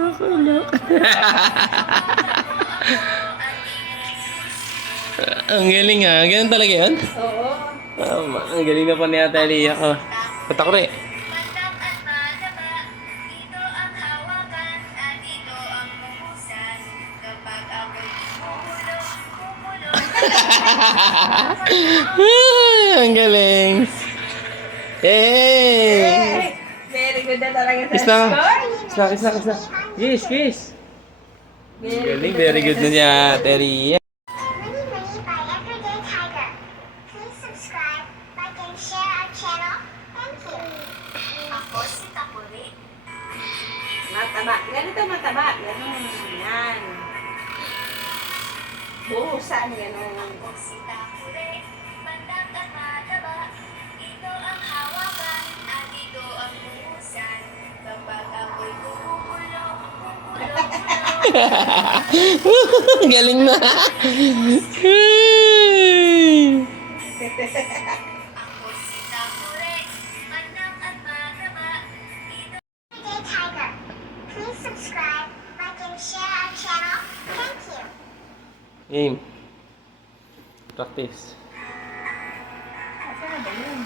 Nakulok. Ang galing ah. Ganun talaga yan? Oo. Ang galing na pa ni Ate Aliyah ko. Patakre. Ang galing. Hey! Very good na talaga sa Kiss na. score. Kiss na. Kiss, kiss. Ang galing. Very good na talaga niya, sa Ate Aliyah. Mini Mini by Everyday Tiger. Please subscribe, like, and share our channel. Thank you. Ako si Takuri. Mataba. Ganito mataba. Ganun. Yan. Buhusan. Ganun. Ako si Takuri. Bandang at mataba. Ito ang hawakan at ito ang buhusan. Kapag ako'y kumukulong, Galing na. ako si Takuri. Bandang at mataba. Ito Everyday Tiger. Please subscribe, like, and share our channel. Thank you. Game. Practice. Asa na ba yun?